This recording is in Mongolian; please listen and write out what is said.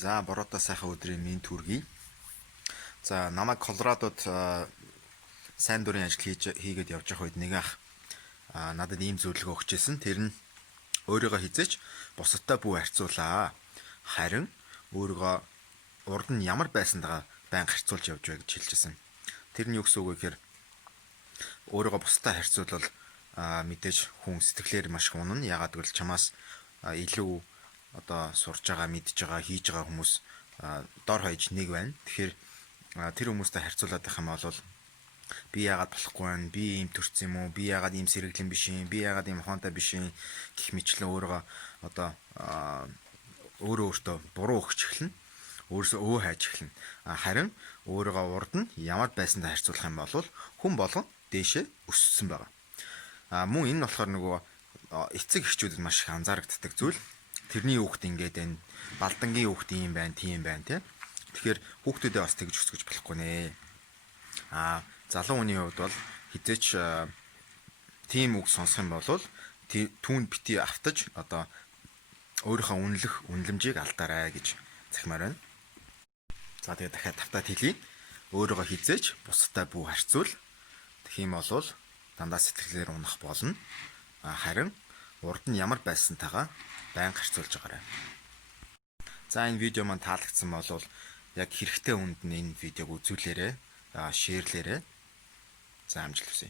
За бороотой сайхан өдрийн минь төргий. За намайг Колорадод сайн дурын ажил хийгээд явж байгаа үед нэг ах надад ийм зөвлөгөө өгч ирсэн. Тэр нь өөрийгөө хизээч бусадтай бүү харьцуулаа. Харин өөрийгөө урд нь ямар байсантайгаа байнга харьцуулж явж бай гэж хэлжсэн. Тэр нь юу гэсэн үг вэ гэхээр өөрийгөө бусадтай харьцуулбал мэдээж хүн сэтгэлээр маш их унана. Яагаад гэвэл чамаас илүү одоо сурж байгаа, мэдж байгаа, хийж байгаа хүмүүс дор хаяж нэг байна. Тэгэхээр тэр хүмүүстэй харьцуулаад байх юм бол би яагаад болохгүй байна? Би ийм төрсөн юм уу? Би яагаад ийм сэргэлэн биш юм? Би яагаад ийм ухаантай биш юм гэх мэтлэн өөрийгөө одоо өөртөө буруу өгч эхэлнэ. Өөрөөсөө өө хайж эхэлнэ. Харин өөрийгөө урд нь ямар байсантай харьцуулах юм бол хүн болгон дээшээ өссөн байгаа. Мөн энэ болохоор нөгөө эцэг эхчүүдэд маш их анзаарэгддэг зүйл. Тэрний хүүхд ингээд байна. Балдангийн хүүхд ийм байна, тийм байна тий. Тэгэхээр хүүхдүүдээ бас тэгж өсгөж болохгүй нэ. Залуу хүний хувьд бол хизээч тийм үг сонсох юм бол түүнд бити автаж одоо өөрийнхөө үнэлэмжийг алдаарай гэж захимаар байна. За тэгээд дахиад тавтаад хэлье. Өөрийгөө хизээч бусдад бүү харьцуул. Тэгэх юм бол дандаа сэтгэлээр унах болно. Харин урд нь ямар байсантайгаа байнга харьцуулж байгаарай. За энэ видео маань таалагдсан бол яг хэрэгтэй хүнд нь энэ видеог үзүүлээрэй, шеэрлээрэй. За амжилт хүсье.